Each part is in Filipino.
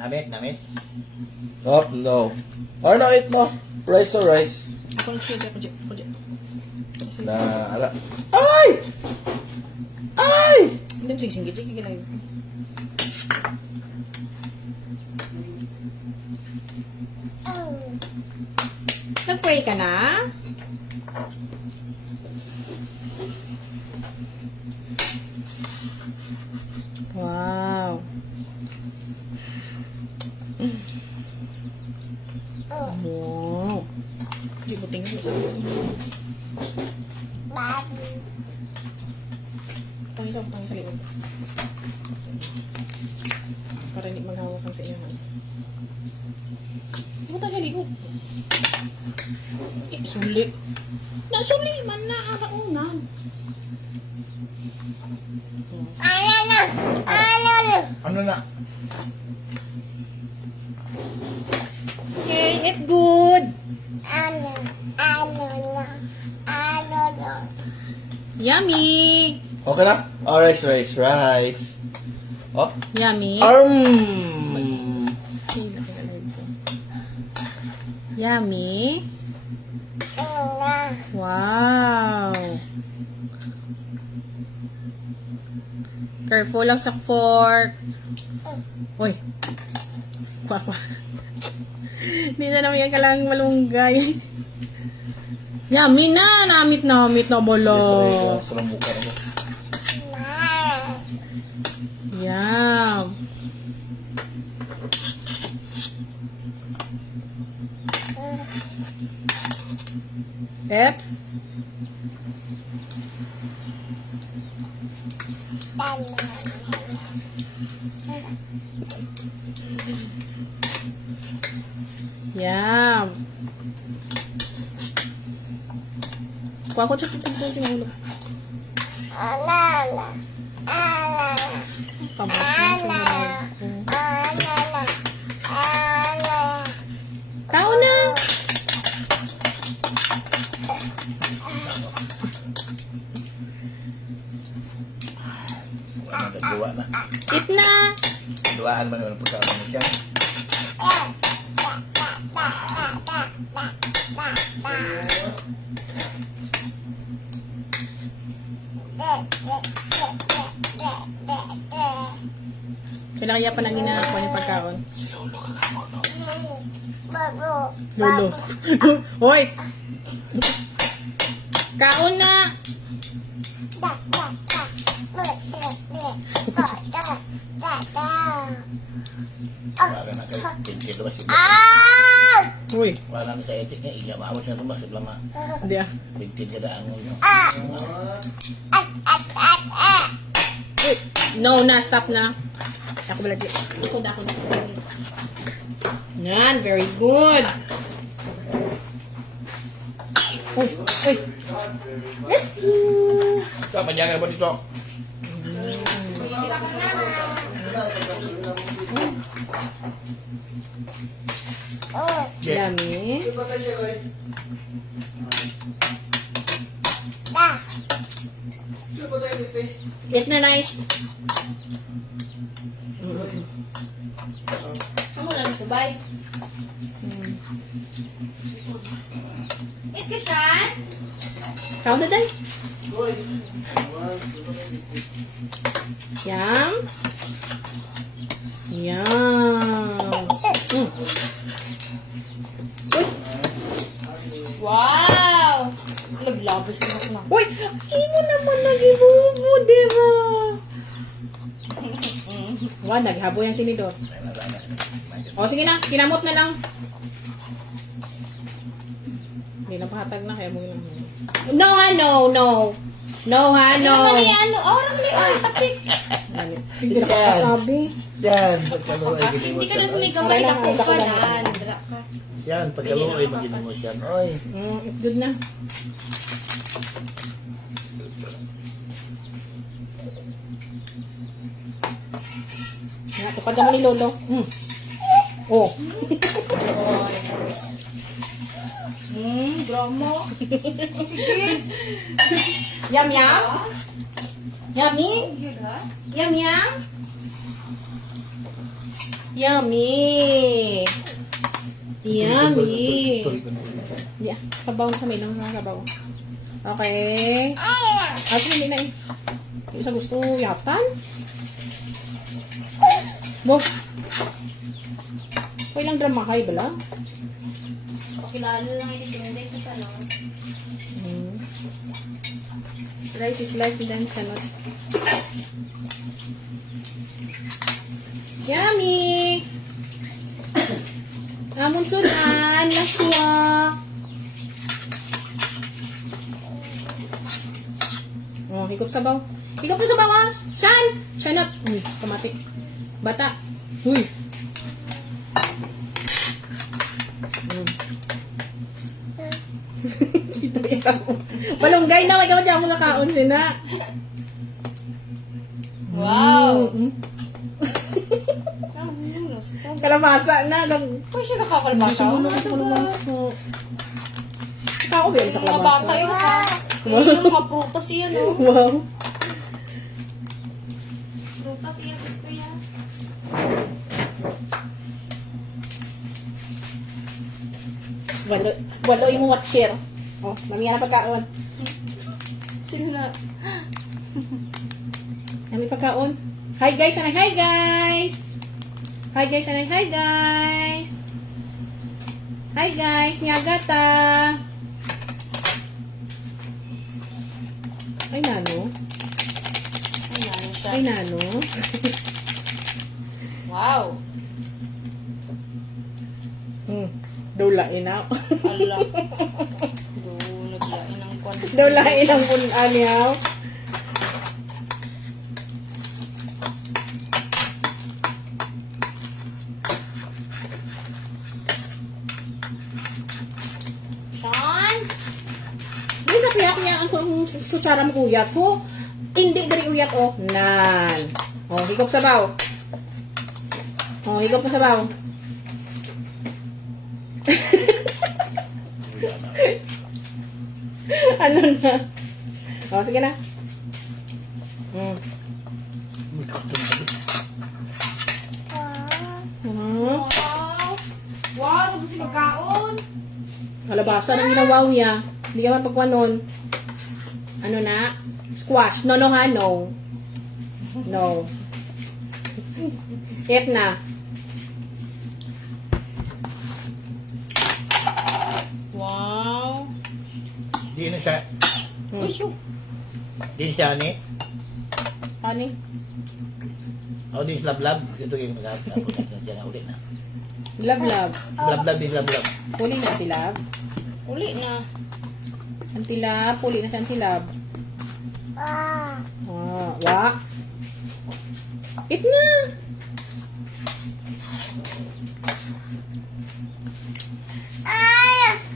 Namit. Oh, no. Or no, it no. Rice or rice. Ako ang shade. Ako dyan. Na, ala. Ay! Ay! Hindi mo singgit. Sige lang. Nag-pray ka na? Wow. Wow. Hindi mo tingnan. Pangisa sa likod. Para hindi maghawakan sa inyo. Hindi mo tayo sa likod. Suli. Nasuli man na araunan. Ano na? Okay, it's good. Yummy. Okay na? Oh, rice. Oh. Yummy. Yummy. Wow. Careful lang sa fork. Uy. Kwak. Minsan naman yan ka lang malunggay. Yummy na. Namit na bolo. Sa mukha ko. Yum. Eps. Yum. Kuha ko siya kitang yung ulo. Pabot sa tao na. Nagduwa na. Eat na. Duwaan man naman po sa amin dyan. Kailangan pa nang ginagawa yung pagkaon. Si Lolo kakamo, no? Lolo. Hoy! Kaon na! Wala na kayo. Tingkil ba siya? Uy! Wala na kayo. Iya, maawat na lumas. Lama. Hindi ah. Tingkil ka daan mo nyo. Uy! No na, stop na. Ako balagi. Ako na. Yan, very good. Uy! Uy! Yes! Ito, panjaga ba dito? Dami. Get na nice. Kamu lang sabay. Eat ka siya? Kau na day. Yum. Yum. Uy. Wow! Naglabas ka na lang. Uy! Imo naman nagibubo, diba? Wah, naghabo yung tinidor. O, sige na. Kinamot na lang. Hindi na pahatag na. Kaya mo yun lang. No ha, no. No ha, no. Ano? Orang ni tapik. Hindi na kasabi. Yan, Kasi hindi ka na sumigamay na kung pa na. Yan, pagkaluoy mag-inumot yan. Oy. It's good na. Tupad mo ni Lolo. Oh. Drama. Yum, yum. Yummy. Yum, yum. Yummy! Yummy! Yeah, sabaw na kami lang sa sabaw. Okay. Sige, hindi na eh. Yung isa gusto yatan? Mo. Okay lang drama kayo bala? Pakilalo lang ito. Hindi ko pa lang. Life is life and then sanot. Yummy! Amon sunan, laswa. Oh, higop sabaw. Higop na sabaw ah! Shan! Shanot! Uy, kamatik. Bata. Uy! Kita ikaw. Malunggay na, wag ka mga kaon sina. Wow! Mm. Lasag. Kalabasa na. Kung siya nakakalbasa. Kalabasa. Ikaw ba yun sa Mga bata kalabasa? yun ha. Yung mga prutas yan oh. Wow. Prutas yan gusto yan. Walo yung watcher. Oh, mamiya na pagkaon. Sino na? Nami pagkaon. Hi guys, anay hi guys. Hi guys, anay hi guys. Hi guys, nyagata. Ay nano. Ay, ano siya. Ay nano. Wow. Dulain na. Ala. Naglain ng kwan. Dulain ang punan niya. Sean? Di sa piyak-piyak ang sutsara mo kuyat ko. Hindi dari uyat oh. Nan. Oh, higop sabaw. Oh, higop na sabaw. Ano na? Oh, sige na. Wow. Wow, tapos si magkaon. Kalabasa ng ginawaw niya. Hindi ka mapagwanon. Ano na? Squash. No, no ha? No. No. Eat na. Wow. Di na siya. Uy, shoot. Di siya ni. Ano? O di lab-lab. Ito yung mag-aapos na ulit na. Love. Lab-lab din lab-lab. Puli na tilab. Uli na. Antilab. Puli na siya antilab. Wa. Eat na.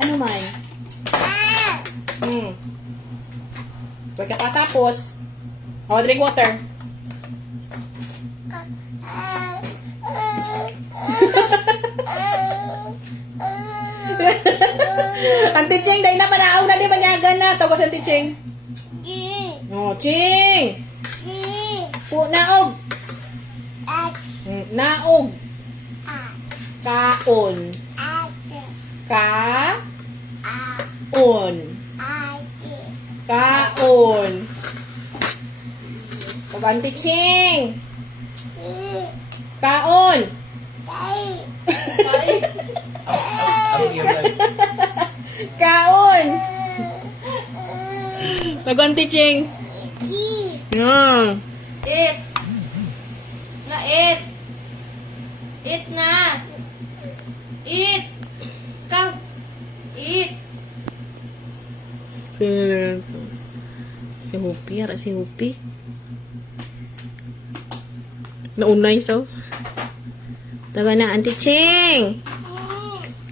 Ano man? Huwag ka patapos. Oh, drink water. Auntie Ching, dahil na panaaw na di banyagan na. Tawag sa Auntie Ching. Oh, Ching! Naog. Naog. Kaon. Kaon. Kaon. Tawag Auntie Ching. Kaon. Ang iyo lang. Kaon. Tawag Auntie Ching. Eat. Na eat. Eat na. Eat. Come. Eat. Si Hupi, ara si Hupi. Naunay so. Taga na Auntie Ching.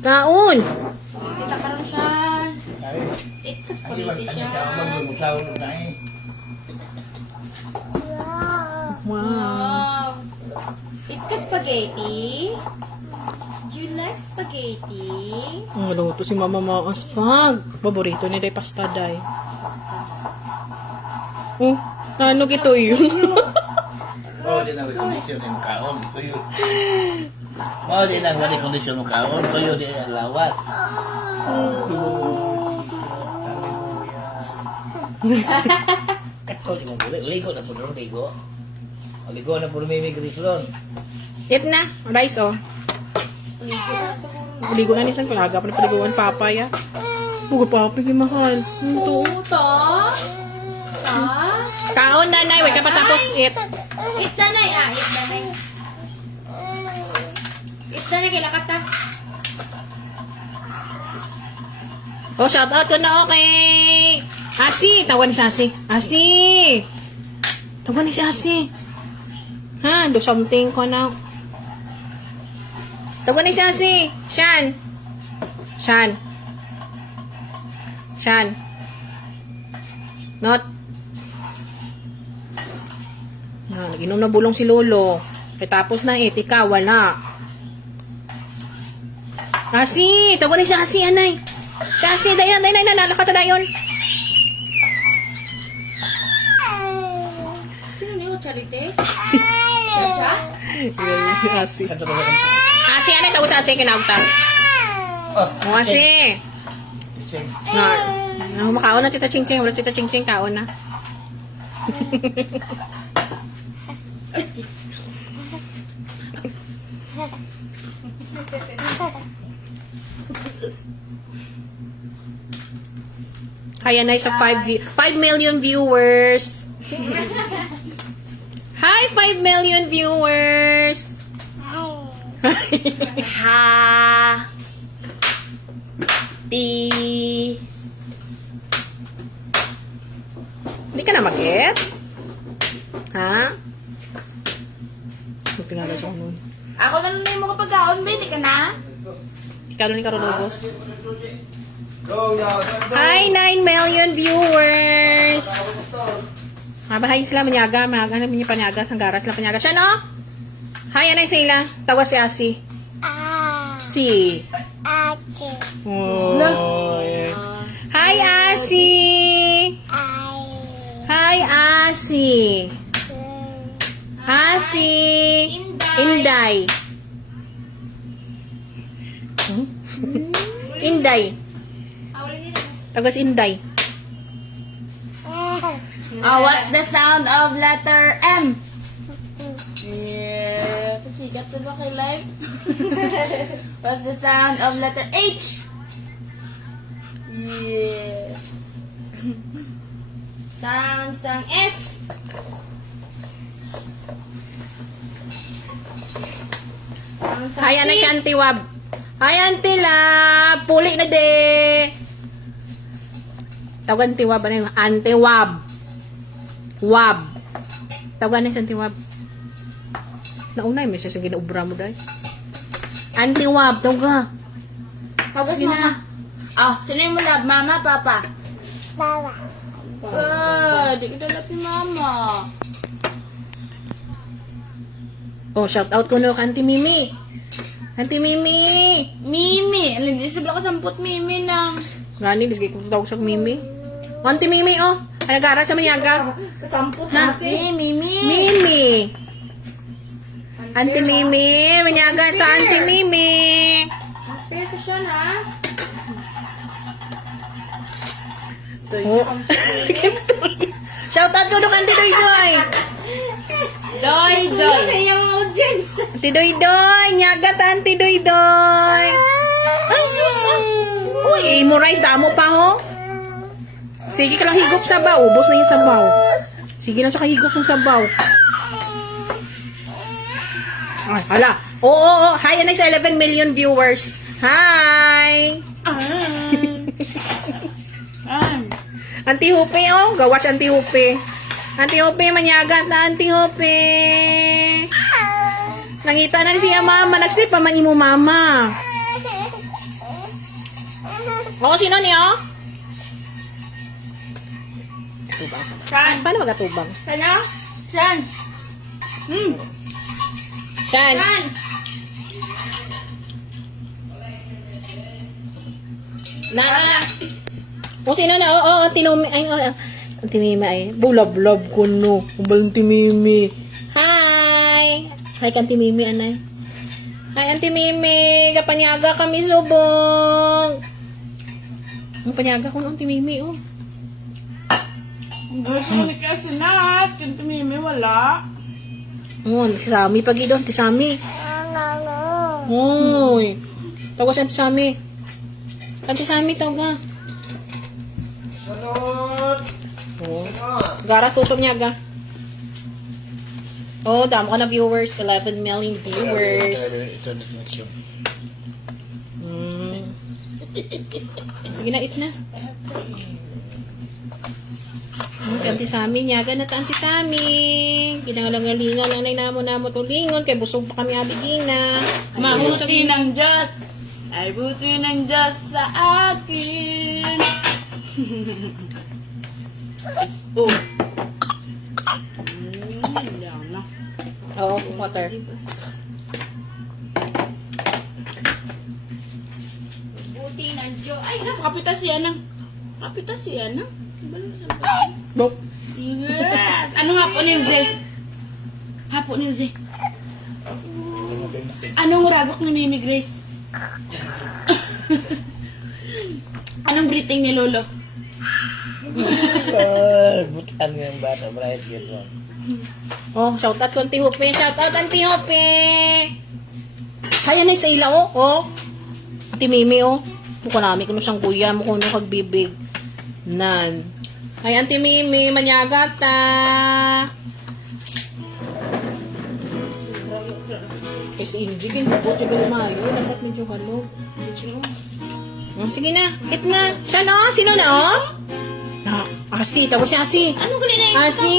Kaon. Kita ka rin siya. Ay, Eat ka hindi man spaghetti siya. magmumutaw na eh. Wow. Wow. Eat ka spaghetti. Do you like spaghetti? Ang luto si Mama Maas pag. Paborito ni Day pasta day. Oh, ano gito yun? Mao din ang kondisyon ng kaon, tuyo. Mao din ang wali kondisyon ng kaon, tuyo di ang lawat. Ito di mo buli, ligo na po doon, ligo. Ligo na po may migrisyon. Eat na. Rice, oh. Ligo na niya sa kalaga pa na paliguan papaya. Huwag papa, mahal. Ito. Puto. Ta. Kaon, nanay. Huwag ka pa tapos eat. Eat na na ah. Eat na na. Eat na na kay lakata. Oh, shout out ko na okay. Asi, tawa ni si Asi. Asi. Tawa ni si Asi. Ha, do something ko na. Tawa ni si Asi. Shan. Shan. Shan. Not. Nag-inom na bulong si Lolo. Kaya tapos na ikaw, wala. Asi, tawa ni si Asi, anay. Si Asi, dayan, nalakata dayon. Sino niyo charity? Chacha? Asi. Kanto ba ang Asi, anay, tawa sa Asi, kinauta. O, Asi. Makaon na tita Ching Ching. Wala si tita Ching Ching, kaon na. Hi, Anay, sa 5 million viewers. Hi, 5 million viewers. Ha. Hindi ka na mag-get? Ha? Tingnan na siya nun. Ako na lang mo kapag kaon, Ben. Hindi ka na? Ikaw na ni Karolobos. Hi, 9 million viewers! Mabahay sila manyaga. Mahaga niya panyaga. Sanggara sila panyaga. Siya, no? Hi, anay sila. Tawa si Asi. Si. Oh. Hi, Asi! Hi, Asi! Asi! Inday! Inday! Tagas Inday. Oh, what's the sound of letter M? Yeah. Pasikat sa ba kay live? What's the sound of letter H? Yeah. Sang S. Sang Hi, anak si Auntie Wab. Hi, Auntie Lab. Puli na de. Tawagan Auntie Wab. Ano yung Auntie Wab? Wab. Tawagan na si Auntie Wab. Nauna yung may siya ginaubra mo dahil. Auntie Wab, tawaga. Tapos mama. Ah, sino yung love? Mama, papa? Mama. Di kita love si mama. Oh, shout out ko na kay Auntie Mimi. Auntie Mimi. Mimi. Alam niyo, sabla ko samput Mimi nang. Gani, disgay ko tawag sa Mimi. Auntie Mimi, oh. Ay, nag-aaral sa Manyaga. Samput na si Mimi. Mimi. Auntie Mimi. Manyaga ta, Auntie Mimi. Pero siya na. Oh. Shout out ko kay Auntie Doy Doy. Doy, doy. Yung audience. Auntie Doy Doy. Nyaga ta, Auntie Doy Doy. Ay, sus. Uy, mo rice damo pa, ho. Sige ka lang higop sabaw. Ubos na yung sabaw. Sige lang sa kahigop ng sabaw. Ay, hala. Oo. Hi, anay sa 11 million viewers. Hi. Auntie Hupe, oh. Gawas Auntie Hupe. Auntie Hupe, manyagat na Auntie Hupe. Nangita na siya, mama. Nag-sleep pa man mo, mama. Oo, sino niyo? Tubang. Shan. Paano magatubang? Sana? Shan. Shan. Shan. Na. O sino na? Oo, tinumi. Ay, tinumi ay. Bulab-lab ko no. Umbal tinumi. Hi. Hi, Auntie Mimi, anay. Hi, Auntie Mimi. Kapanyaga kami subong. Ang panyaga ko ng Auntie Mimi, oh. Gusto mo ni kasi na. Yung tumimi, wala. Oh, Tisami pagi doon, Tisami. Uy. Tawag si Auntie Sami. Auntie Sami, tawag nga. Oh. Garas, tutok niya, ga. Oh, damo ka na viewers. 11 million viewers. Sige na, eat na. Si Auntie Sami, nyaga na ta Auntie Sami. Ginangalangalingan lang na namo tulingon. Kaya busog pa kami abigina. Mahon sa Buti ng Diyos. Ay, buti ng Diyos sa akin. Oh. Yan na. Oo, water. Buti ng Diyos. Ay, kapitas yan ang. Kapitas yan ang. Bok. Yes! Ano nga po ni Jose? Hapo ni Jose. Anong ragok ni Mimi Grace? Anong greeting ni Lolo? Bukan yang bata bright gitu. Oh, shout out ko Auntie Hope. Shout out Auntie Hope. Kaya na sa ila, oh. Oh. Auntie Mimi, oh. Mukha namin kung siyang kuya. Mukha nung kagbibig. Nan. Ay, Auntie Mimi, manyaga ta. Kasi hindi buti ka lumayo. Dapat medyo halog. Oh, sige na. Hit na. Siya no? Sino na, oh? Na, Asi. Tawag si Asi. Anong huli na yun? Asi!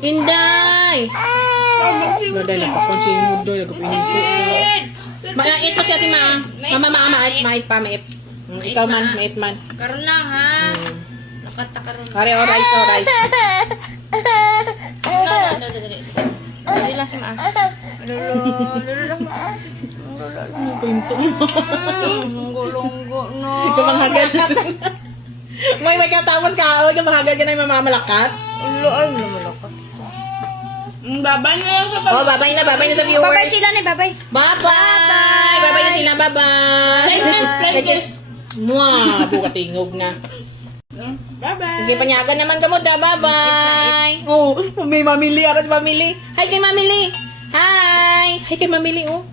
Inday! Daday na pa kung siya yung mudo. Nagapinin ko. Mait pa si Ate Ma. Mama, mait pa, mait. Ikaw man, mait man. Karoon lang, ha? Nakata karoon. Kare, o rice, o rice. Dali lang sama. Lolo lang. Pinto mo. Lunggo-lunggo, no. Kamanghagan. May katapos ka. O, kamanghagan ka na yung mamamalakat. Ulo, ay, malakas. Babay na lang sa Oh, babay na sa viewers. Babay sila ni babay. Bye-bye! Bye-bye na sila, bye-bye! Play kiss. Mwah! Bukatingog na. Bye-bye. Sige, panyagan naman kamo da. Bye-bye! Oh, may mamili. Aras mamili. Hi kay mamili. Hi! Hi kay mamili, oh.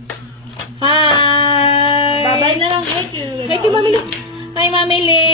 Hi! Babay na lang. Hi kay mamili. Hi, mamili.